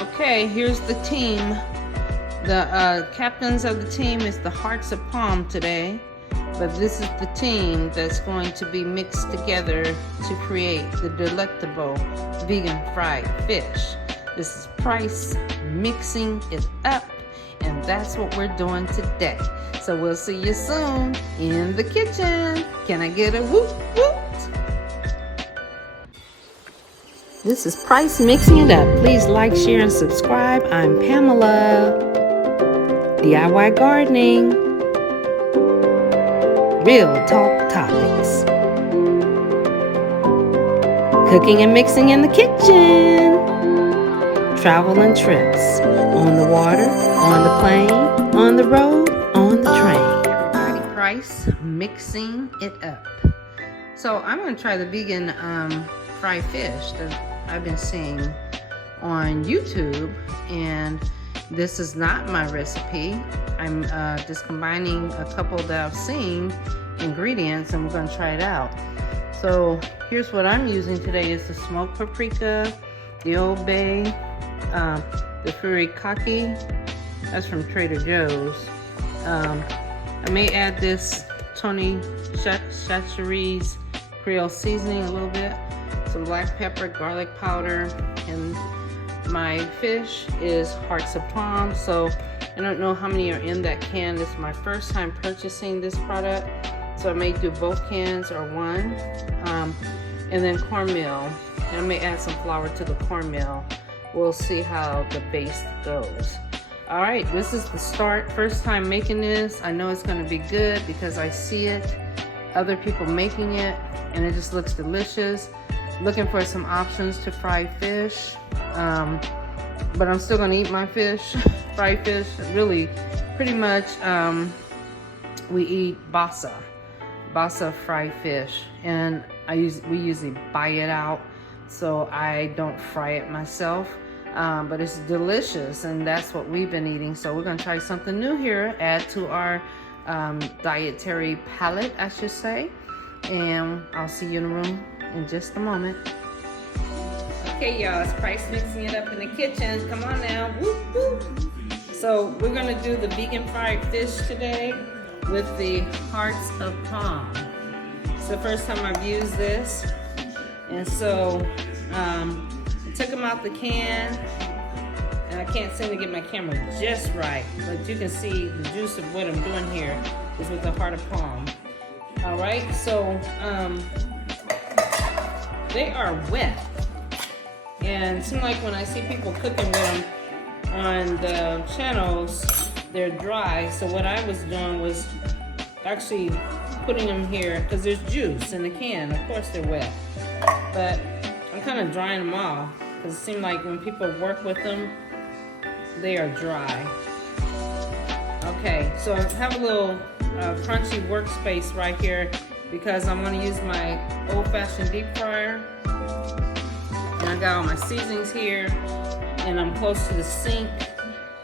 Okay, here's the team. The captains of the team is the Hearts of Palm today, but this is the team that's going to be mixed together to create the delectable vegan fried fish. This is Price mixing it up, and that's what we're doing today. So we'll see you soon in the kitchen. Can I get a whoop whoop? This is Price mixing it up. Please like, share, and subscribe. I'm Pamela. DIY gardening. Real talk topics. Cooking and mixing in the kitchen. Travel and trips. On the water, on the plane, on the road, on the train. Everybody, Price mixing it up. So I'm going to try the vegan fried fish that I've been seeing on YouTube, and this is not my recipe. I'm just combining a couple that I've seen ingredients, and we're going to try it out. So here's what I'm using today: is the smoked paprika, the Old Bay, the furikake, that's from Trader Joe's. I may add this Tony Chachere's Creole seasoning a little bit, some black pepper, garlic powder, and my fish is Hearts of Palm. So I don't know how many are in that can. This is my first time purchasing this product, so I may do both cans or one. And then cornmeal, and I may add some flour to the cornmeal. We'll see how the base goes. All right, this is the start. First time making this. I know it's going to be good because I see it, other people making it, and it just looks delicious. Looking for some options to fry fish, but I'm still gonna eat my fish, fried fish. Really, pretty much, we eat basa fried fish, and we usually buy it out, so I don't fry it myself. But it's delicious, and that's what we've been eating. So we're gonna try something new here, add to our dietary palette, I should say. And I'll see you in the room in just a moment. Okay, y'all, it's Price mixing it up in the kitchen. Come on now, whoop whoop. So we're gonna do the vegan fried fish today with the Hearts of Palm. It's the first time I've used this, and so I took them out the can, and I can't seem to get my camera just right, but you can see the juice of what I'm doing here is with the Heart of Palm. All right, so they are wet, and it seems like when I see people cooking with them on the channels, they're dry. So what I was doing was actually putting them here, because there's juice in the can. Of course they're wet, but I'm kind of drying them off, because it seems like when people work with them, they are dry. Okay, so I have a little crunchy workspace right here, because I'm going to use my old-fashioned deep fryer, and I got all my seasonings here, and I'm close to the sink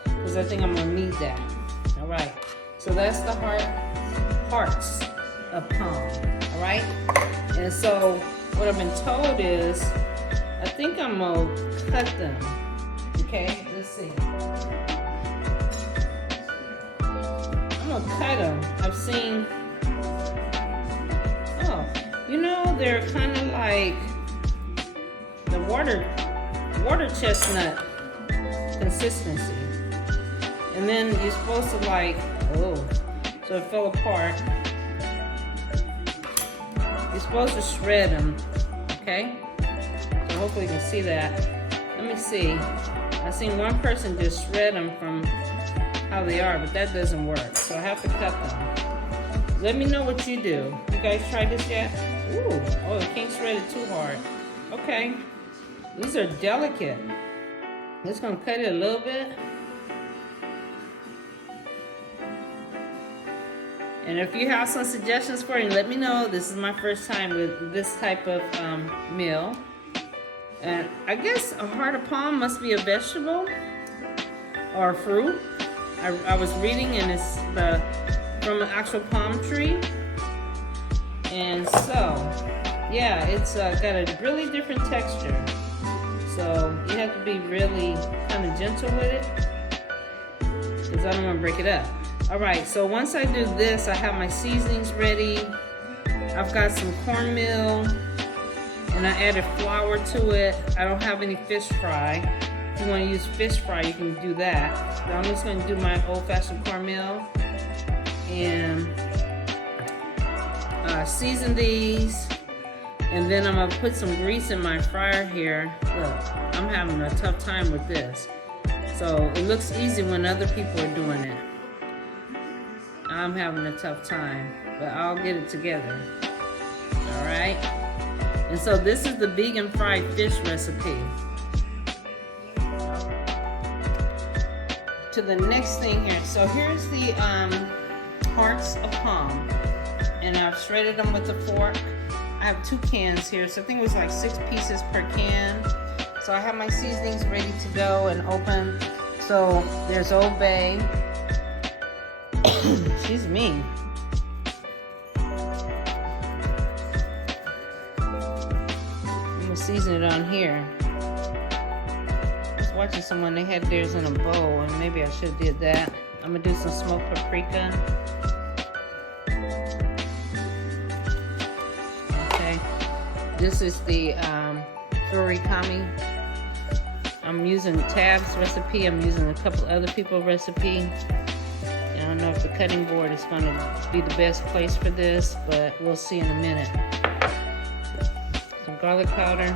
because I think I'm going to need that. All right, so that's the Hearts of Palm. All right, and so what I've been told is I think I'm going to cut them. Okay, let's see. I'm going to cut them. I've seen, you know, they're kind of like the water chestnut consistency. And then you're supposed to so it fell apart. You're supposed to shred them, okay? So hopefully you can see that. Let me see. I've seen one person just shred them from how they are, but that doesn't work. So I have to cut them. Let me know what you do. You guys tried this yet? Ooh, oh, you can't shred it too hard. Okay, these are delicate. Just gonna cut it a little bit. And if you have some suggestions for it, let me know. This is my first time with this type of meal. And I guess a heart of palm must be a vegetable or a fruit. I was reading, and it's from an actual palm tree. And so, yeah, it's got a really different texture. So you have to be really kind of gentle with it, because I don't want to break it up. All right, so once I do this, I have my seasonings ready. I've got some cornmeal, and I added flour to it. I don't have any fish fry. If you want to use fish fry, you can do that. But I'm just going to do my old-fashioned cornmeal and season these. And then I'm going to put some grease in my fryer here. Look, I'm having a tough time with this. So it looks easy when other people are doing it. I'm having a tough time, but I'll get it together. All right. And so this is the vegan fried fish recipe. To the next thing here. So here's the hearts of palm, and I've shredded them with a fork. I have 2 cans here, so I think it was like 6 pieces per can. So I have my seasonings ready to go and open. So there's Old Bay. She's mean. I'm gonna season it on here. I was watching someone, they had theirs in a bowl, and maybe I should have did that. I'm gonna do some smoked paprika. Okay, this is the furikami. I'm using Tab's recipe. I'm using a couple other people's recipe. I don't know if the cutting board is going to be the best place for this, but we'll see in a minute. Some garlic powder.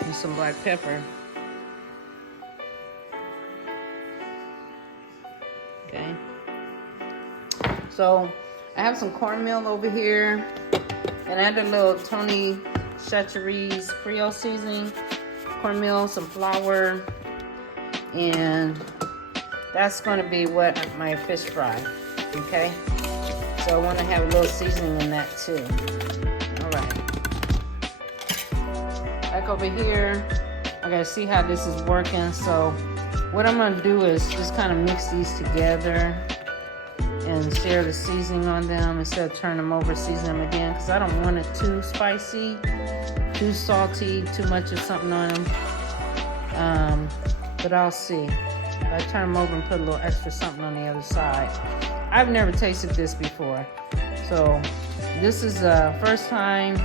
And some black pepper. Okay. So I have some cornmeal over here. And I had a little Tony Chachere's Creole seasoning. Cornmeal, some flour. And that's going to be what my fish fry, okay? So I want to have a little seasoning in that too. All right. Back over here, I got to see how this is working. So what I'm going to do is just kind of mix these together and share the seasoning on them instead of turn them over, season them again, because I don't want it too spicy, too salty, too much of something on them. But I'll see. I turn them over and put a little extra something on the other side. I've never tasted this before. So this is a first time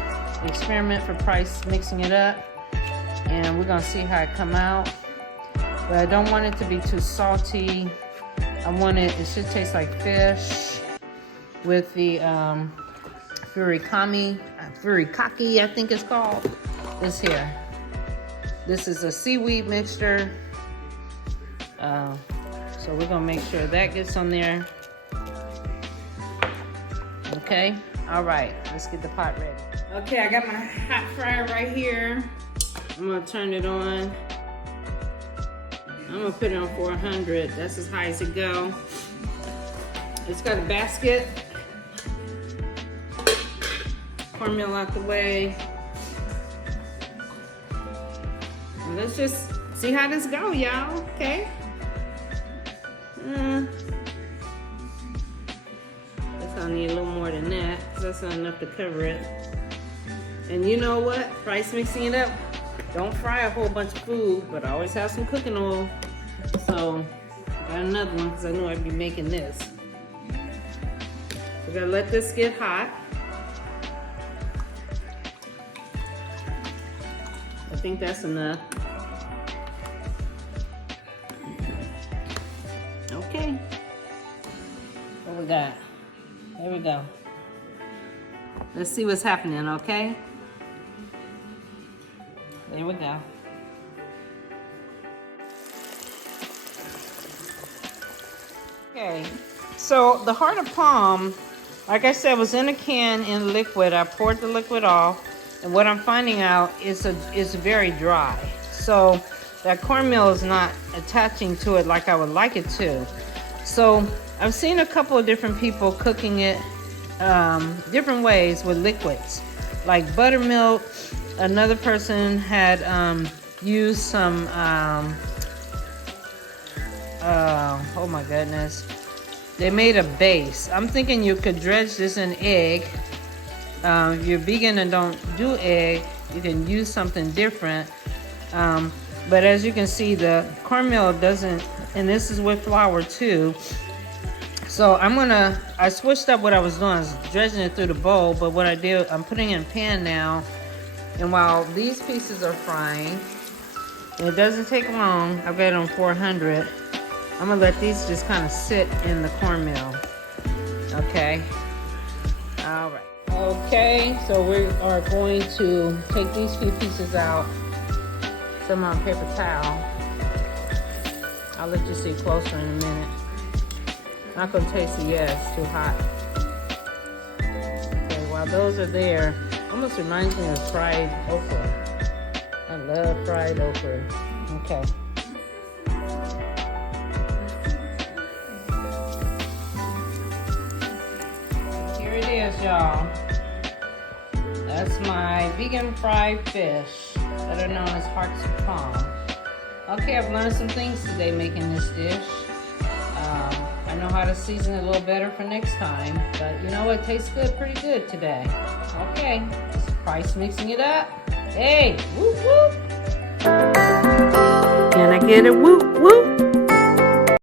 experiment for Price mixing it up. And we're gonna see how it come out. But I don't want it to be too salty. I want it should taste like fish with the furikake, I think it's called. This here. This is a seaweed mixture. So we're gonna make sure that gets on there. Okay, all right, let's get the pot ready. Okay, I got my hot fryer right here. I'm gonna turn it on. I'm gonna put it on 400. That's as high as it go. It's got a basket. Cornmeal out the way. And let's just see how this go, y'all, okay? That's gonna need a little more than that, because that's not enough to cover it. And you know what? Price mixing it up. Don't fry a whole bunch of food, but I always have some cooking oil. So, I got another one, because I knew I'd be making this. We're gonna let this get hot. I think that's enough. Okay. What we got? There we go. Let's see what's happening, okay? There we go. Okay, so the heart of palm, like I said, was in a can in liquid. I poured the liquid off, and what I'm finding out is it's very dry. So that cornmeal is not attaching to it like I would like it to. So I've seen a couple of different people cooking it different ways with liquids, like buttermilk. Another person had used some, oh my goodness. They made a base. I'm thinking you could dredge this in egg If you're vegan and don't do egg, you can use something different. But as you can see, the cornmeal doesn't, and this is with flour too. So I switched up what I was doing. I was dredging it through the bowl, but what I did, I'm putting it in a pan now. And while these pieces are frying, and it doesn't take long, I've got it on 400. I'm gonna let these just kind of sit in the cornmeal. Okay. All right. Okay, so we are going to take these few pieces out. Some on paper towel. I'll let you see closer in a minute. Not gonna taste it yet, it's too hot. Okay, while those are there, almost reminds me of fried okra. I love fried okra. Okay. Here it is, y'all. That's my vegan fried fish, better known as hearts of palm. Okay, I've learned some things today making this dish. I know how to season it a little better for next time, but you know what, tastes good, pretty good today. Okay, it's Price mixing it up. Hey, whoop whoop. Can I get a whoop whoop?